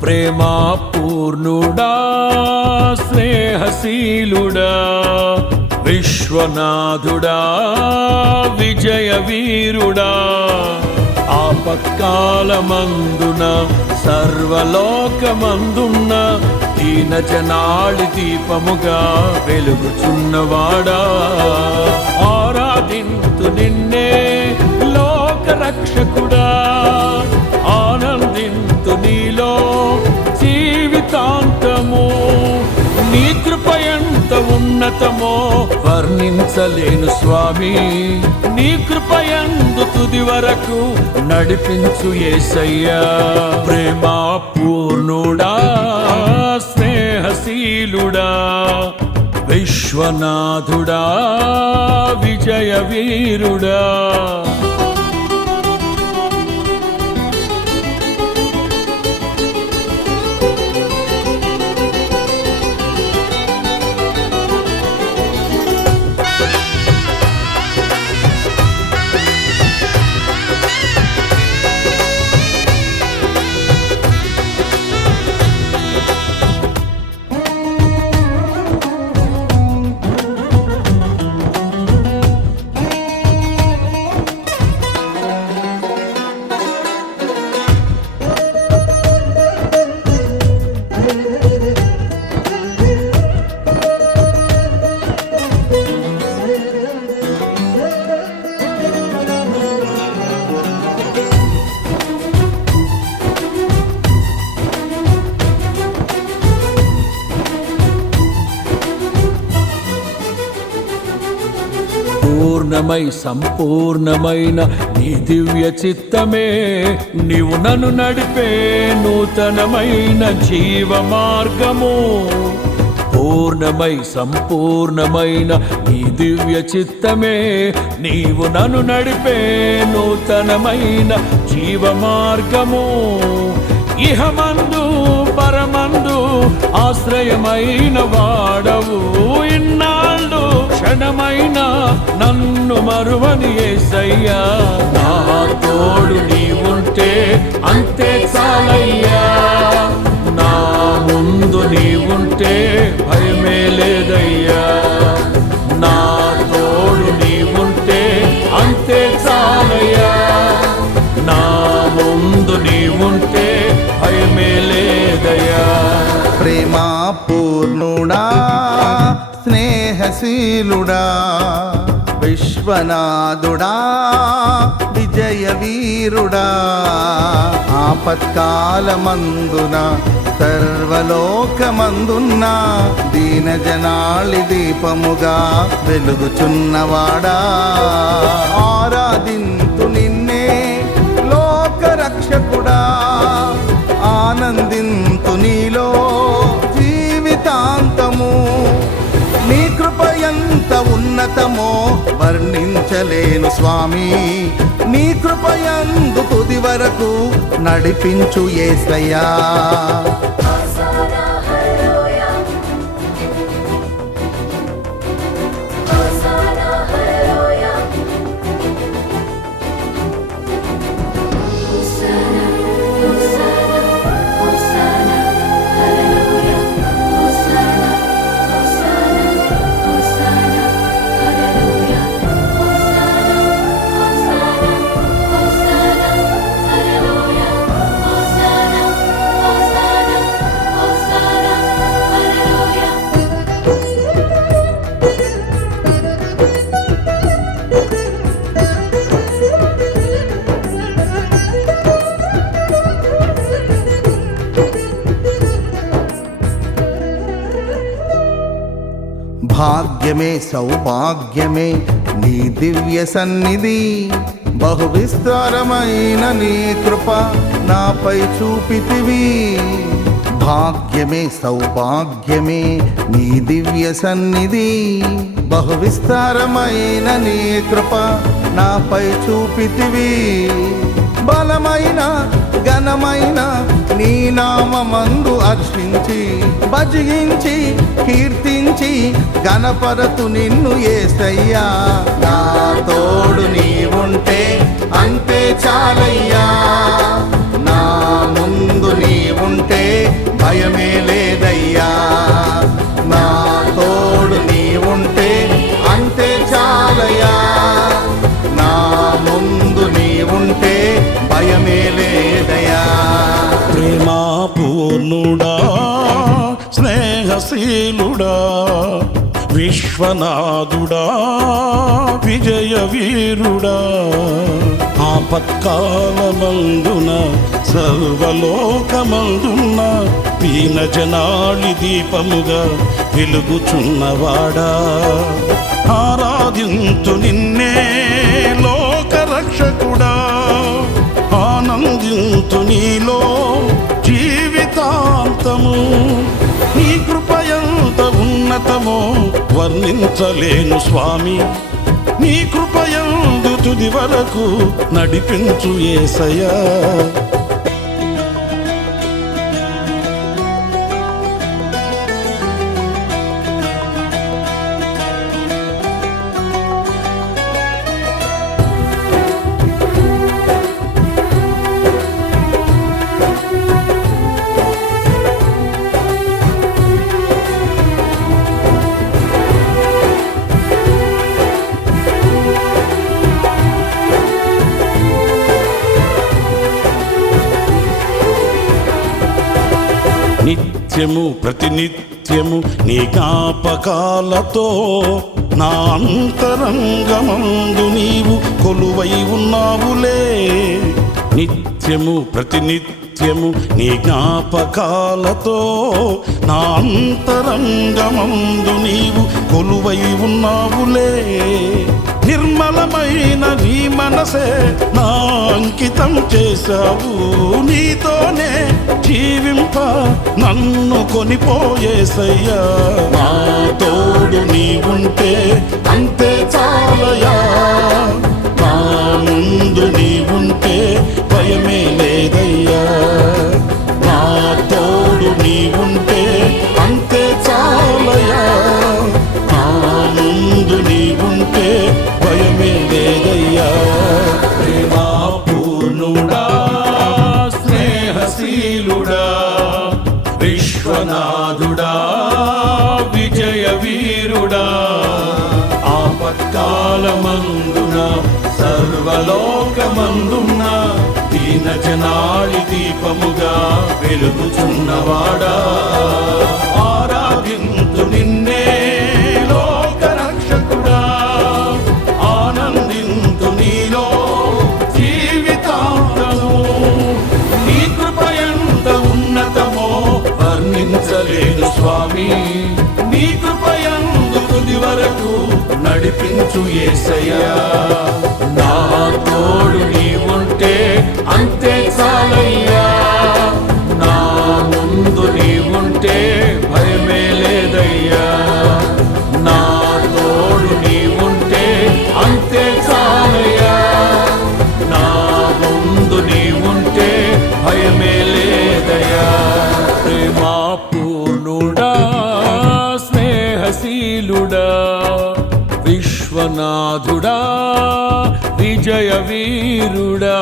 ప్రేమా పూర్ణుడా స్నేహశీలుడా విశ్వనాథుడా విజయ వీరుడా ఆపత్కాలమందున సర్వలోకమందున్న దీన జనాళి దీపముగా వెలుగుచున్నవాడా ఆరాధింతు నిన్నే లోక రక్షకుడా ఆనందింతు నీలో జీవితాంతము నీ కృప ఎంత ఉన్నతమో వర్ణించలేను స్వామి నీ కృప యందు తుది వరకు నడిపించు యేసయ్యా ప్రేమా పూర్ణుడా స్నేహశీలుడా విశ్వనాథుడా విజయ వీరుడా పూర్ణమై సంపూర్ణమైన నీ దివ్య చిత్తమే నీవు నన్ను నడిపే నూతనమైన జీవ మార్గము పూర్ణమై సంపూర్ణమైన నీ దివ్య చిత్తమే నీవు నన్ను నడిపే నూతనమైన జీవ మార్గము ఇహమందు పరమందు ఆశ్రయమైన వాడవు ఇన్నాళ్ళు క్షణమైన నన్ను మరువని యేసయ్యా నా తోడు నీవుంటే అంతే చాలయ్యా నా ముందు నీవుంటే భయమే లేదయ్యా నా తోడు నీవుంటే అంతే చాలయ్యా నా ముందు నీవుంటే భయమే లేదయ్యా ప్రేమా పూర్ణుడా స్నేహశీలుడా విశ్వనాథుడా విజయ వీరుడా ఆపత్కాలమందున సర్వలోకమందున్న దీన జనాళి దీపముగా వెలుగుచున్నవాడా ఆరాధింతు నిన్నే లోక రక్షకుడా ఆనందింతు నీలో జీవితాంతము నీ కృప ఎంత ఉన్నతమో వర్ణించలేను స్వామి నీ కృప యందు తుది వరకు నడిపించు యేసయ్యా భాగ్యమే సౌభాగ్యమే నీ దివ్య సన్నిధి బహు విస్తారమైన నీ కృప నాపై చూపితివి భాగ్యమే సౌభాగ్యమే నీ దివ్య సన్నిధి బహు విస్తారమైన నీ కృప నాపై చూపితివి బలమైన ఘనమైన నీ నామమందు హర్షించి భజించి కీర్తించి గణపరతు నిన్ను యేసయ్యా నా తోడు నీవుంటే అంతే చాలయ్యా నా ముందు నీవుంటే పూర్ణుడా స్నేహశీలుడా విశ్వనాథుడా విజయ వీరుడా ఆపత్కాలమందున సర్వలోకమందున్న దీన జనాళి దీపముగా వెలుగుచున్నవాడా ఆరాధింతు నిన్నే లోకరక్షకుడా ఆనందింతు నీలో జీవితాంతము నీ కృపయంత ఉన్నతమో వర్ణించలేను స్వామి నీ కృపయందు తుది వరకు నడిపించు యేసయ్యా నిత్యము ప్రతినిత్యము నీ జ్ఞాపకాలతో నా అంతరంగమందు నీవు కొలువై ఉన్నావులే నిత్యము ప్రతినిత్యము నీ జ్ఞాపకాలతో నా అంతరంగమందు నీవు కొలువై ఉన్నావులే నిర్మలమైన నీ మనసే నా అంకితం చేశావు నీతోనే జీవింప నన్ను కొనిపోయేసయ్యా నా తోడు నీవుంటే అంతే చాలయా నా ముందు నీవుంటే భయమే లేదయ్యా నా తోడు నీవుంటే అంతే చాలయా నా ముందు నీవుంటే భయమే లేదయ్యా ప్రేమా పూర్ణుడా స్నేహశీలుడా విశ్వనాథుడా విజయ వీరుడా ఆపత్కాలమందున సర్వలోకమందున్న దీన జనాళి దీపముగా వెలుగుచున్నవాడా ఆరాధింతు నిన్నే లోకరక్షకుడా ఆనందింతు నీలో జీవితాంతము నీ కృపయంత ఉన్నతమో వర్ణించలేను స్వామి నీ కృపయందు తుది వరకు నడిపించు యేసయ్యా నా తోడు నీవుంటే అంతే చాలయ్యా నా ముందు నీవుంటే భయమే లేదయ్యా నా తోడు నీవుంటే అంతే చాలయ్యా నా ముందు నీవుంటే భయమే లేదయ్యా ప్రేమా పూర్ణుడా స్నేహశీలుడా విశ్వనాథుడా విజయ వీరుడా